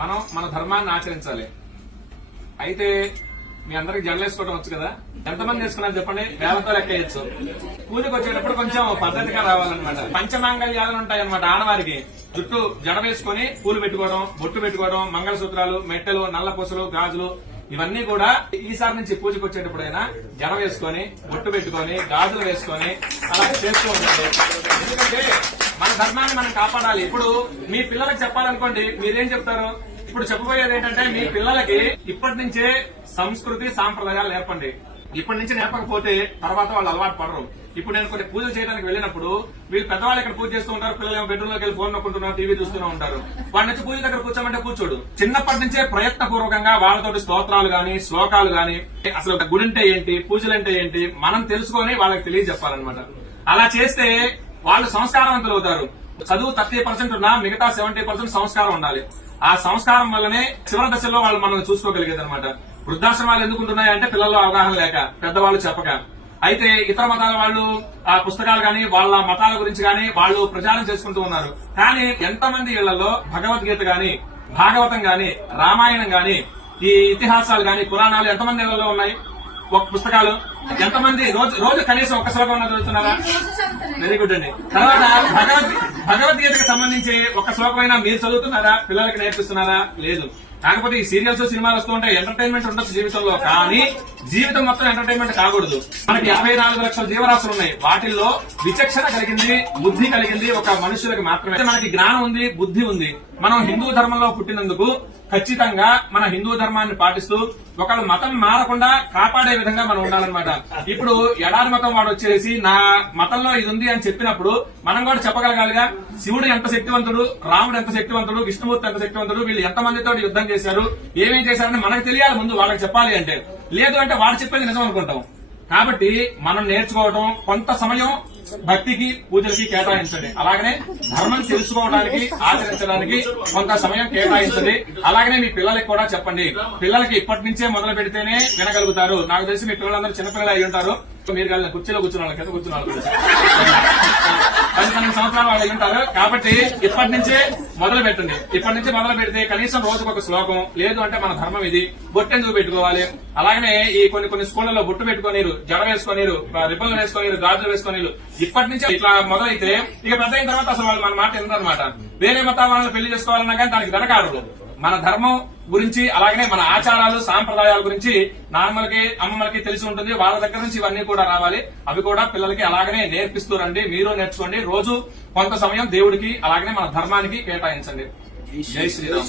మనం మన ధర్మాన్ని ఆచరించాలి. అయితే మీ అందరికి జడలేసుకోవడం వచ్చు కదా, ఎంతమంది వేసుకున్నారు చెప్పండి, వేలతో లెక్కేయచ్చు. పూజకు వచ్చేటప్పుడు కొంచెం పద్ధతిగా రావాలన్నమాట. పంచమాంగళ్యాలు ఉంటాయన్నమాట ఆడవారికి. జుట్టు జడ వేసుకుని పూలు పెట్టుకోవడం, బొట్టు పెట్టుకోవడం, మంగళసూత్రాలు, మెట్టెలు, నల్ల పూసలు, గాజులు ఇవన్నీ కూడా ఈసారి నుంచి పూజకు వచ్చేటప్పుడైనా జడ వేసుకొని, బొట్టు పెట్టుకొని, గాజులు వేసుకొని అలా చేస్తూ ఉండాలి. ఎందుకంటే మన ధర్మాన్ని మనం కాపాడాలి. ఇప్పుడు మీ పిల్లలకు చెప్పాలనుకోండి, మీరేం చెప్తారు? ఇప్పుడు చెప్పబోయేది ఏంటంటే, మీ పిల్లలకి ఇప్పటి నుంచే సంస్కృతి సాంప్రదాయాలు నేర్పండి. ఇప్పటి నుంచి నేర్పకపోతే తర్వాత వాళ్ళు అలవాటు పడరు. ఇప్పుడు నేను కొన్ని పూజలు చేయడానికి వెళ్ళినప్పుడు వీళ్ళు పెద్దవాళ్ళు ఇక్కడ పూజ చేస్తూ ఉంటారు, పిల్లలు బెడ్రూమ్ లోకి వెళ్ళి ఫోన్ నొక్కుంటున్నారు, టీవీ చూస్తూనే ఉంటారు. వాడి నుంచి పూజ దగ్గర కూర్చోమంటే కూర్చోడు. చిన్నప్పటి నుంచే ప్రయత్నపూర్వకంగా వాళ్ళతోటి స్తోత్రాలు గాని, శ్లోకాలు గాని, అసలు గుడి అంటే ఏంటి, పూజలు అంటే ఏంటి మనం తెలుసుకొని వాళ్ళకి తెలియజెప్పాలన్నమాట. అలా చేస్తే వాళ్ళు సంస్కారవంతులు అవుతారు. చదువు 30% ఉన్నా మిగతా 70% సంస్కారం ఉండాలి. ఆ సంస్కారం వల్లనే చివరి దశలో వాళ్ళు మనం చూసుకోగలిగేది అనమాట. వృద్ధాశ్రమాలు ఎందుకు ఉంటున్నాయంటే పిల్లల్లో అవగాహన లేక, పెద్దవాళ్ళు చెప్పక. అయితే ఇతర మతాల వాళ్ళు ఆ పుస్తకాలు గాని, వాళ్ళ మతాల గురించి గాని వాళ్ళు ప్రచారం చేసుకుంటూ ఉన్నారు. కానీ ఎంతమంది ఇళ్లలో భగవద్గీత గాని, భాగవతం గాని, రామాయణం గాని, ఈ ఇతిహాసాలు గాని, పురాణాలు ఎంతమంది ఇళ్లలో ఉన్నాయి? ఒక పుస్తకాలు ఎంతమంది రోజు కనీసం ఒక్క శ్లోకం చదువుతున్నారా? వెరీ గుడ్ అండి. తర్వాత భగవద్గీతకు సంబంధించి ఒక శ్లోకమైనా మీరు చదువుతున్నారా? పిల్లలకి నేర్పిస్తున్నారా? లేదు. కాకపోతే ఈ సీరియల్స్, సినిమాలు వస్తూ ఉంటాయి, ఎంటర్టైన్మెంట్ ఉండొచ్చు జీవితంలో. కానీ జీవితం మొత్తం ఎంటర్టైన్మెంట్ కాకూడదు. మనకి 54 లక్షల జీవరాశులు ఉన్నాయి. వాటిల్లో విచక్షణ కలిగింది, బుద్ధి కలిగింది ఒక మనుషులకి మాత్రమే. మనకి జ్ఞానం ఉంది, బుద్ధి ఉంది. మనం హిందూ ధర్మంలో పుట్టినందుకు ఖచ్చితంగా మన హిందూ ధర్మాన్ని పాటిస్తూ ఒకళ్ళ మతం మారకుండా కాపాడే విధంగా మనం ఉండాలన్నమాట. ఇప్పుడు ఎడారి మతం వాడు వచ్చేసి నా మతంలో ఇది ఉంది అని చెప్పినప్పుడు మనం కూడా చెప్పగలగాలిగా. శివుడు ఎంత శక్తివంతుడు, రాముడు ఎంత శక్తివంతుడు, విష్ణుమూర్తి ఎంత శక్తివంతుడు, వీళ్ళు ఎంతమందితో యుద్ధం చేశారు, ఏమేం చేశారని మనకు తెలియాలి ముందు, వాళ్ళకి చెప్పాలి అంటే. లేదు అంటే వాడు చెప్పేది నిజం అనుకుంటాం. కాబట్టి మనం నేర్చుకోవడం, కొంత సమయం భక్తికి, పూజలకి కేటాయించండి. అలాగనే ధర్మం తెలుసుకోవడానికి, ఆచరించడానికి కొంత సమయం కేటాయించండి. అలాగనే మీ పిల్లలకి కూడా చెప్పండి. పిల్లలకి ఇప్పటి నుంచే మొదలు పెడితేనే వినగలుగుతారు. నాకు తెలిసి మీ పిల్లలందరూ చిన్నపిల్లలు అయి ఉంటారు. మీరు కలిగిన కుర్చీలో కూర్చున్న కింద కూర్చున్న 10 సంవత్సరాలు వాళ్ళు ఉంటారు. కాబట్టి ఇప్పటి నుంచే మొదలు పెట్టండి. ఇప్పటి నుంచి మొదలు పెడితే కనీసం రోజుకు ఒక శ్లోకం, లేదు అంటే మన ధర్మం ఇది, బొట్టెందుకు పెట్టుకోవాలి. అలాగనే ఈ కొన్ని స్కూళ్లలో బొట్టు పెట్టుకోనీరు, జడ వేసుకోనీరు, రిబ్బన్లు వేసుకోనీరు, గాజులు వేసుకోనీరు. ఇప్పటి నుంచి ఇట్లా మొదలైతే ఇక పెద్ద అయిన తర్వాత అసలు వాళ్ళు మన మాట ఎందుకనమాట. వేరే మతాల వాళ్ళని పెళ్లి చేసుకోవాలన్నా కానీ దానికి వెనకాడరు. మన ధర్మం గురించి, అలాగనే మన ఆచారాలు, సాంప్రదాయాల గురించి నాన్నలకి, అమ్మమ్మలకి తెలిసి ఉంటుంది. వాళ్ళ దగ్గర నుంచి ఇవన్నీ కూడా రావాలి. అవి కూడా పిల్లలకి అలాగనే నేర్పిస్తూ రండి. మీరు నేర్చుకోండి. రోజు కొంత సమయం దేవుడికి, అలాగనే మన ధర్మానికి కేటాయించండి. జై శ్రీరామ్.